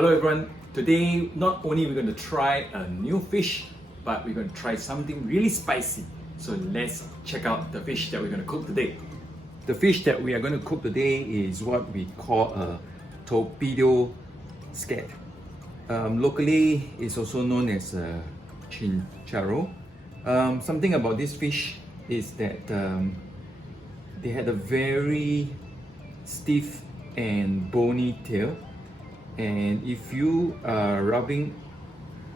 Hello everyone, today not only we're going to try a new fish, but we're going to try something really spicy. So let's check out the fish that we're going to cook today. The fish that we are going to cook today is what we call a Torpedo Scad. Locally, it's also known as Cencaru. Something about this fish is that they had a very stiff and bony tail, and if you are rubbing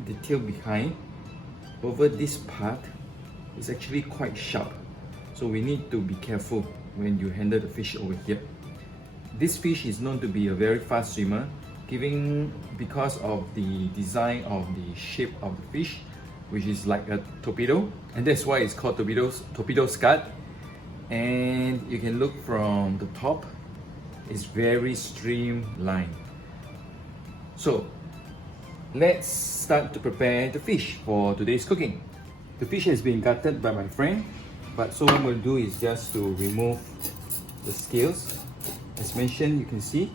the tail behind over this part, it's actually quite sharp, so we need to be careful when you handle the fish over here. This fish is known to be a very fast swimmer, because of the design of the shape of the fish, which is like a torpedo, and that's why it's called Torpedo Scad. And you can look from the top, it's very streamlined. So let's start to prepare the fish for today's cooking. The fish has been gutted by my friend, but so what I'm going to do is just to remove the scales. As mentioned, you can see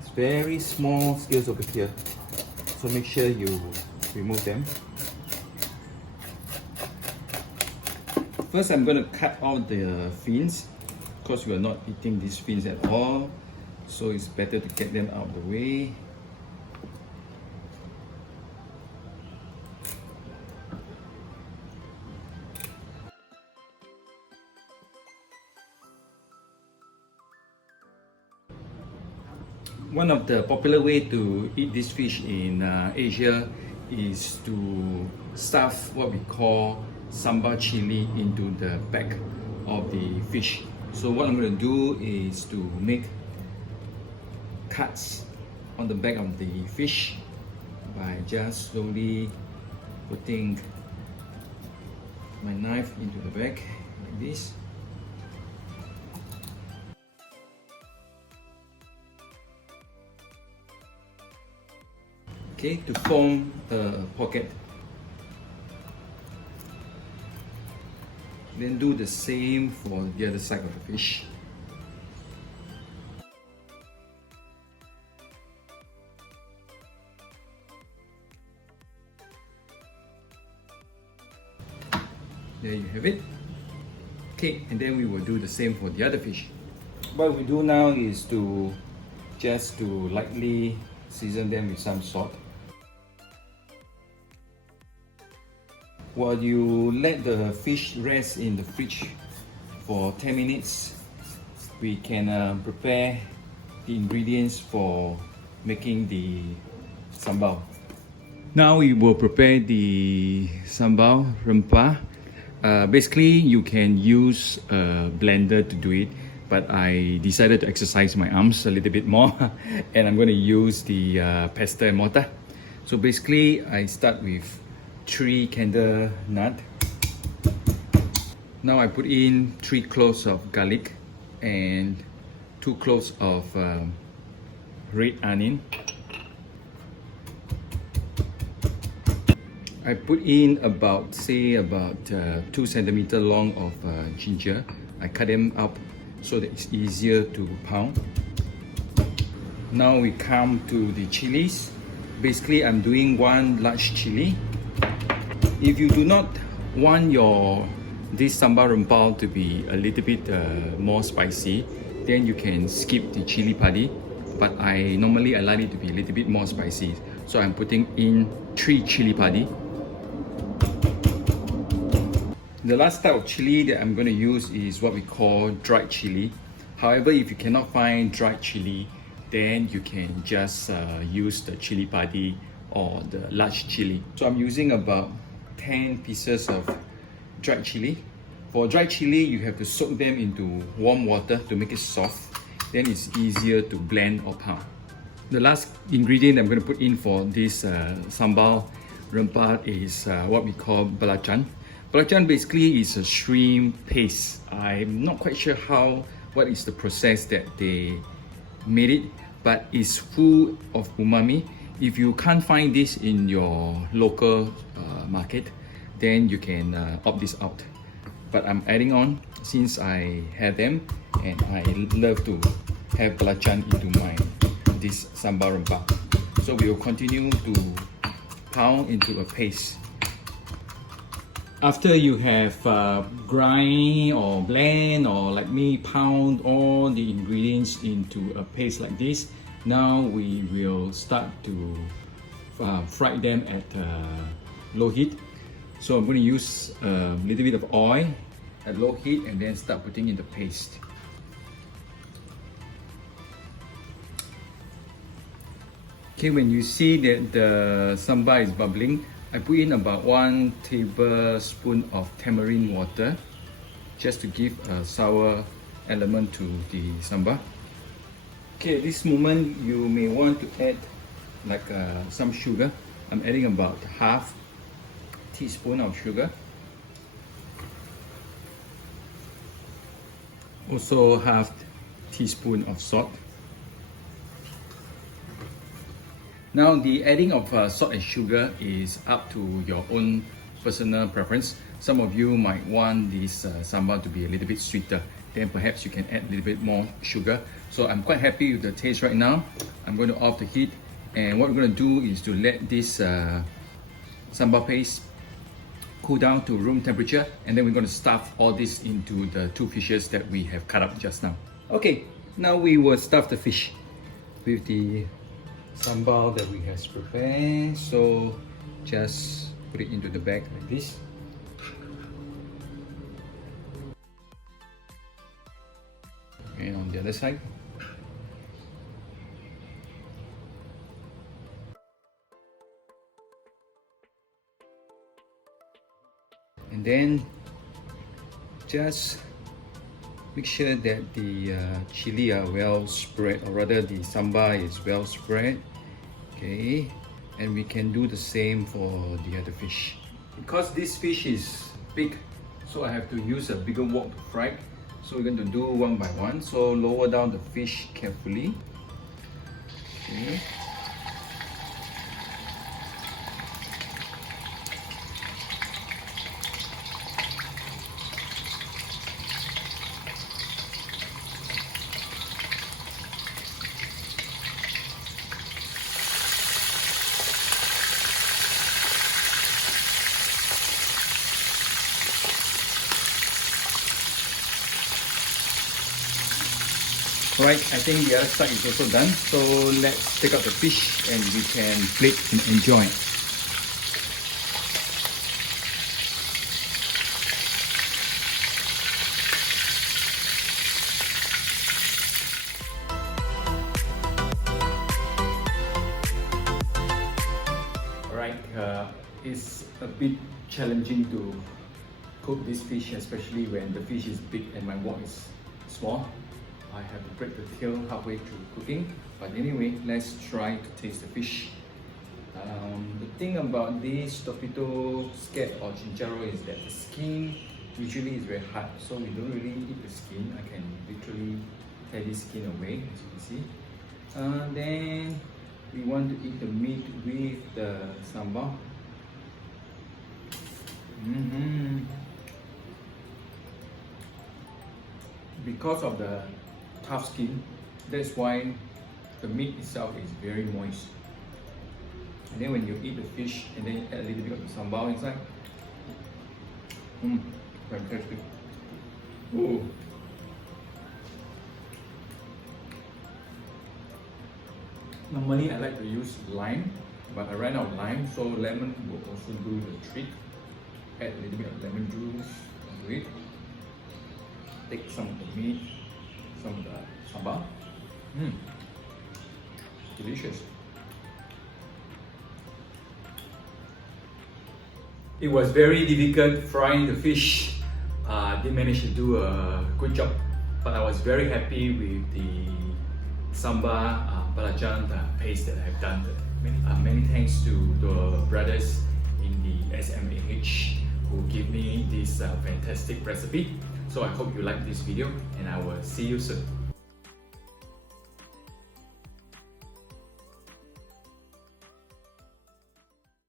it's very small scales over here, so make sure you remove them. First, I'm going to cut out the fins, because we are not eating these fins at all, so it's better to get them out of the way. One of the popular way to eat this fish in Asia is to stuff what we call sambal chili into the back of the fish. So what I'm going to do is to make cuts on the back of the fish by just slowly putting my knife into the back like this. Okay, to form a pocket. Then do the same for the other side of the fish. There you have it. Okay, and then we will do the same for the other fish. What we do now is to lightly season them with some salt. While you let the fish rest in the fridge for 10 minutes, we can prepare the ingredients for making the sambal. Now we will prepare the sambal rempah. Basically, you can use a blender to do it, but I decided to exercise my arms a little bit more and I'm going to use the pestle and mortar. So basically, I start with 3 candlenut. Now I put in 3 cloves of garlic and 2 cloves of red onion. I put in about 2 centimeter long of ginger. I cut them up so that it's easier to pound. Now we come to the chilies. Basically, I'm doing 1 large chili. If you do not want this sambal rempah to be a little bit more spicy, then you can skip the chilli padi. But normally I like it to be a little bit more spicy, so I'm putting in 3 chilli padi. The last type of chili that I'm going to use is what we call dried chili. However, if you cannot find dried chili, then you can just use the chilli padi or the large chili. So I'm using about 10 pieces of dried chili. For dried chili, you have to soak them into warm water to make it soft. Then it's easier to blend or pound. The last ingredient I'm going to put in for this sambal rempah is what we call belacan. Belacan basically is a shrimp paste. I'm not quite sure what is the process that they made it, but it's full of umami. If you can't find this in your local market, then you can opt this out. But I'm adding on since I have them, and I love to have belacan into this sambal rempah. So So we will continue to pound into a paste. After you have grind or blend, or like me, pound all the ingredients into a paste like this, now we will start to fry them at low heat. So I'm going to use a little bit of oil at low heat and then start putting in the paste. Okay, when you see that the sambal is bubbling, I put in about 1 tablespoon of tamarind water just to give a sour element to the sambal. Okay, at this moment you may want to add like some sugar. I'm adding about half teaspoon of sugar. Also half teaspoon of salt. Now the adding of salt and sugar is up to your own personal preference. Some of you might want this sambal to be a little bit sweeter. Then perhaps you can add a little bit more sugar. So I'm quite happy with the taste right now. I'm going to off the heat, and what we're going to do is to let this sambal paste cool down to room temperature, and then we're going to stuff all this into the 2 fishes that we have cut up just now. Okay, now we will stuff the fish with the sambal that we have prepared. So just put it into the bag like this. And on the other side. And then just make sure that the chili are well spread, or rather the sambal is well spread. Okay, and we can do the same for the other fish. Because this fish is big, so I have to use a bigger wok to fry. So we're going to do one by one. So lower down the fish carefully. Okay. Alright, I think the other side is also done. So let's take out the fish and we can plate and enjoy. Alright, it's a bit challenging to cook this fish, especially when the fish is big and my wok is small. I have to break the tail halfway through cooking, but anyway, let's try to taste the fish. The thing about this Torpedo Scad or Cencaru is that the skin usually is very hard, so we don't really eat the skin. I can literally tear this skin away, as you can see. Then we want to eat the meat with the sambal. Because of the tough skin, that's why the meat itself is very moist. And then when you eat the fish and then add a little bit of the sambal inside, fantastic. Ooh. Normally I like to use lime, but I ran out of lime, so lemon will also do the trick. Add a little bit of lemon juice to it. Take some of the meat, some of the sambal. Delicious. It was very difficult frying the fish. Didn't manage to do a good job, but I was very happy with the Sambal Belacan paste that I have done. Many thanks to the brothers in the SMAH who give me this fantastic recipe. So I hope you like this video, and I will see you soon.